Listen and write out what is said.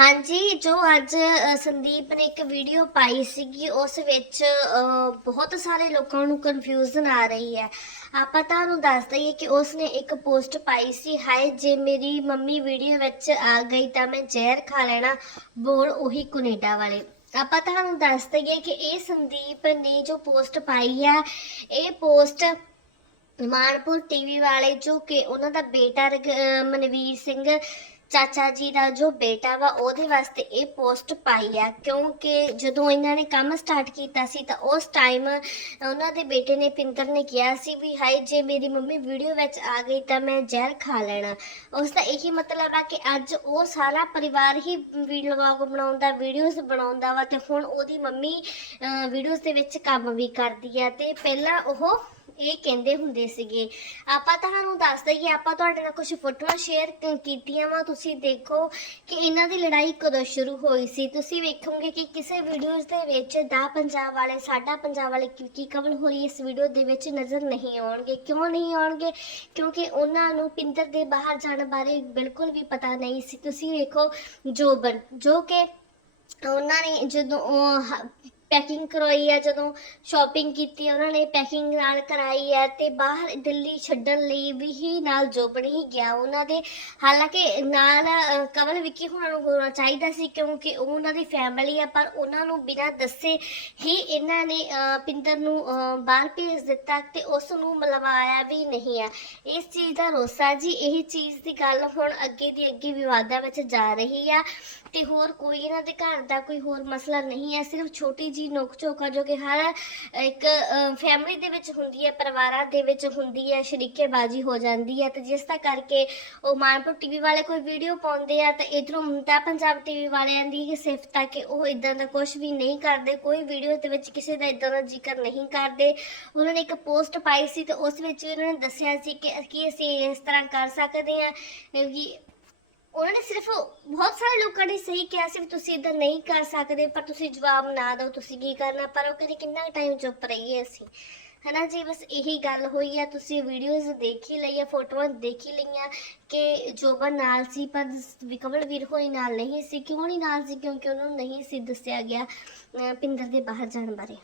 ਹਾਂਜੀ, ਜੋ ਅੱਜ ਸੰਦੀਪ ਨੇ ਇੱਕ ਵੀਡੀਓ ਪਾਈ ਸੀਗੀ, ਉਸ ਵਿੱਚ ਬਹੁਤ ਸਾਰੇ ਲੋਕਾਂ ਨੂੰ ਕਨਫਿਊਜ਼ਨ ਆ ਰਹੀ ਹੈ। ਆਪਾਂ ਤੁਹਾਨੂੰ ਦੱਸ ਦਈਏ ਕਿ ਉਸ ਨੇ ਇੱਕ ਪੋਸਟ ਪਾਈ ਸੀ, ਹਾਏ, ਜੇ ਮੇਰੀ ਮੰਮੀ ਵੀਡੀਓ ਵਿੱਚ ਆ ਗਈ ਤਾਂ ਮੈਂ ਜ਼ਹਿਰ ਖਾ ਲੈਣਾ। ਬੋਲ ਉਹੀ ਕੈਨੇਡਾ ਵਾਲੇ। ਆਪਾਂ ਤੁਹਾਨੂੰ ਦੱਸ ਦਈਏ ਕਿ ਇਹ ਸੰਦੀਪ ਨੇ ਜੋ ਪੋਸਟ ਪਾਈ ਹੈ, ਇਹ ਪੋਸਟ ਮਾਨਪੁਰ ਟੀਵੀ ਵਾਲੇ ਜੋ ਕਿ ਉਹਨਾਂ ਦਾ ਬੇਟਾ ਰਗ- ਮਨਵੀਰ ਸਿੰਘ ਚਾਚਾ ਜੀ ਦਾ ਜੋ ਬੇਟਾ ਵਾ, ਉਹਦੇ ਵਾਸਤੇ ਇਹ ਪੋਸਟ ਪਾਈ ਆ। ਕਿਉਂਕਿ ਜਦੋਂ ਇਹਨਾਂ ਨੇ ਕੰਮ ਸਟਾਰਟ ਕੀਤਾ ਸੀ, ਤਾਂ ਉਸ ਟਾਈਮ ਉਹਨਾਂ ਦੇ ਬੇਟੇ ਨੇ ਪਿੰਦਰ ਨੇ ਕਿਹਾ ਸੀ ਵੀ, ਹਾਏ, ਜੇ ਮੇਰੀ ਮੰਮੀ ਵੀਡੀਓ ਵਿੱਚ ਆ ਗਈ ਤਾਂ ਮੈਂ ਜ਼ਹਿਰ ਖਾ ਲੈਣਾ। ਉਸ ਦਾ ਇਹੀ ਮਤਲਬ ਆ ਕਿ ਅੱਜ ਉਹ ਸਾਰਾ ਪਰਿਵਾਰ ਹੀ ਵੀਡੀਓ ਬਣਾਉਂਦਾ ਵੀਡੀਓਜ਼ ਬਣਾਉਂਦਾ ਵਾ, ਤੇ ਹੁਣ ਉਹਦੀ ਮੰਮੀ ਵੀਡੀਓਜ਼ ਦੇ ਵਿੱਚ ਕੰਮ ਵੀ ਕਰਦੀ ਆ। ਤੇ ਪਹਿਲਾਂ ਉਹ ਇਹ ਕਹਿੰਦੇ ਹੁੰਦੇ ਸੀਗੇ। ਆਪਾਂ ਤੁਹਾਨੂੰ ਦੱਸ ਦਈਏ, ਆਪਾਂ ਤੁਹਾਡੇ ਨਾਲ ਕੁਝ ਫੋਟੋਆਂ ਸ਼ੇਅਰ ਕੀਤੀਆਂ ਵਾ। ਤੁਸੀਂ ਦੇਖੋ ਕਿ ਇਹਨਾਂ ਦੀ ਲੜਾਈ ਕਦੋਂ ਸ਼ੁਰੂ ਹੋਈ ਸੀ। ਤੁਸੀਂ ਵੇਖੋਗੇ ਕਿ ਕਿਸੇ ਵੀਡੀਓਜ਼ ਦੇ ਵਿੱਚ ਦਾ ਪੰਜਾਬ ਵਾਲੇ, ਸਾਡਾ ਪੰਜਾਬ ਵਾਲੇ ਕੀ ਕੀ ਕਵਲ ਹੋ ਇਸ ਵੀਡੀਓ ਦੇ ਵਿੱਚ ਨਜ਼ਰ ਨਹੀਂ ਆਉਣਗੇ। ਕਿਉਂ ਨਹੀਂ ਆਉਣਗੇ? ਕਿਉਂਕਿ ਉਹਨਾਂ ਨੂੰ ਪਿੰਦਰ ਦੇ ਬਾਹਰ ਜਾਣ ਬਾਰੇ ਬਿਲਕੁਲ ਵੀ ਪਤਾ ਨਹੀਂ ਸੀ। ਤੁਸੀਂ ਵੇਖੋ ਜੋਬਨ, ਜੋ ਕਿ ਉਹਨਾਂ ਨੇ ਜਦੋਂ ਪੈਕਿੰਗ ਕਰਵਾਈ ਆ, ਜਦੋਂ ਸ਼ਾਪਿੰਗ ਕੀਤੀ ਉਹਨਾਂ ਨੇ ਪੈਕਿੰਗ ਨਾਲ ਕਰਾਈ ਹੈ ਤੇ ਬਾਹਰ ਦਿੱਲੀ ਛੱਡਣ ਲਈ ਵੀ ਹੀ ਨਾਲ ਜੋਬਨ ਹੀ ਗਿਆ। ਉਹਨਾਂ ਦੇ ਹਾਲਾਂਕਿ ਨਾਲ ਕਮਲ ਵਿੱਕੀ ਹੋਣਾ ਨੂੰ ਹੋਣਾ ਚਾਹੀਦਾ ਸੀ ਕਿਉਂਕਿ ਉਹ ਉਹਨਾਂ ਦੀ ਫੈਮਿਲੀ ਆ, ਪਰ ਉਹਨਾਂ ਨੂੰ ਬਿਨਾਂ ਦੱਸੇ ਹੀ ਇਹਨਾਂ ਨੇ ਪਿੰਦਰ ਨੂੰ ਬਾਹਰ ਭੇਜ ਦਿੱਤਾ ਤੇ ਉਸ ਨੂੰ ਮਲਵਾਇਆ ਵੀ ਨਹੀਂ ਆ। ਇਸ ਚੀਜ਼ ਦਾ ਰੋਸਾ ਜੀ, ਇਹ ਚੀਜ਼ ਦੀ ਗੱਲ ਹੁਣ ਅੱਗੇ ਦੀ ਅੱਗੇ ਵਿਵਾਦਾਂ ਵਿੱਚ ਜਾ ਰਹੀ ਆ। ਤੇ ਹੋਰ ਕੋਈ ਇਹਨਾਂ ਦੇ ਘਰ ਦਾ ਕੋਈ ਹੋਰ ਮਸਲਾ ਨਹੀਂ ਹੈ, ਸਿਰਫ ਛੋਟੀ ਜੀ ਨੋਕ ਝੋਕਾ ਜੋ ਕਿ ਹਰ ਇੱਕ ਫੈਮਿਲੀ ਦੇ ਵਿੱਚ ਹੁੰਦੀ ਹੈ, ਪਰਿਵਾਰਾਂ ਦੇ ਵਿੱਚ ਹੁੰਦੀ ਹੈ, ਸ਼ਰੀਕੇਬਾਜ਼ੀ ਹੋ ਜਾਂਦੀ ਹੈ ਤੇ ਜਿਸ ਦਾ ਕਰਕੇ ਉਹ ਮਾਨਪੁਰ ਟੀਵੀ ਵਾਲੇ ਕੋਈ ਵੀਡੀਓ ਪਾਉਂਦੇ ਆ ਤਾਂ ਇਧਰੋਂ ਮਮਤਾ ਪੰਜਾਬ ਟੀਵੀ ਵਾਲਿਆਂ ਦੀ ਕਿ ਸਿਫਤ ਆ ਕਿ ਉਹ ਇਦਾਂ ਦਾ ਕੁਝ ਵੀ ਨਹੀਂ ਕਰਦੇ, ਕੋਈ ਵੀਡੀਓ ਦੇ ਵਿੱਚ ਕਿਸੇ ਦਾ ਇਦਾਂ ਦਾ ਜ਼ਿਕਰ ਨਹੀਂ ਕਰਦੇ। ਉਹਨਾਂ ਨੇ ਇੱਕ ਪੋਸਟ ਪਾਈ ਸੀ ਤੇ ਉਸ ਵਿੱਚ ਵੀ ਉਹਨਾਂ ਨੇ ਦੱਸਿਆ ਸੀ ਕਿ ਕੀ ਅਸੀਂ ਇਸ ਤਰ੍ਹਾਂ ਕਰ ਸਕਦੇ ਹਾਂ ਕਿ ਉਹਨਾਂ ਨੇ ਸਿਰਫ ਬਹੁਤ ਸਾਰੇ ਲੋਕਾਂ ਨੇ ਸਹੀ ਕਿਹਾ ਸੀ ਵੀ ਤੁਸੀਂ ਇਦਾਂ ਨਹੀਂ ਕਰ ਸਕਦੇ, ਪਰ ਤੁਸੀਂ ਜਵਾਬ ਨਾ ਦਿਓ, ਤੁਸੀਂ ਕੀ ਕਰਨਾ? ਪਰ ਉਹ ਕਹਿੰਦੇ ਕਿੰਨਾ ਟਾਈਮ ਚੁੱਪ ਰਹੀਏ ਅਸੀਂ। ਹਨਾ ਜੀ, ਬਸ ਇਹੀ ਗੱਲ ਹੋਈ ਆ। ਤੁਸੀਂ ਵੀਡੀਓਜ਼ ਦੇਖੀ ਹੀ ਲਈਆਂ, ਫੋਟੋਆਂ ਦੇਖੀ ਲਈਆਂ ਕਿ ਜੋਬਨ ਨਾਲ ਸੀ, ਪਰ ਵਿਕਮਲ ਵੀਰ ਹੋਈ ਨਾਲ ਨਹੀਂ ਸੀ। ਕਿਉਂ ਨਹੀਂ ਨਾਲ ਸੀ? ਕਿਉਂਕਿ ਉਹਨਾਂ ਨੂੰ ਨਹੀਂ ਸੀ ਦੱਸਿਆ ਗਿਆ, ਅਹ ਪਿੰਦਰ ਦੇ ਬਾਹਰ ਜਾਣ ਬਾਰੇ।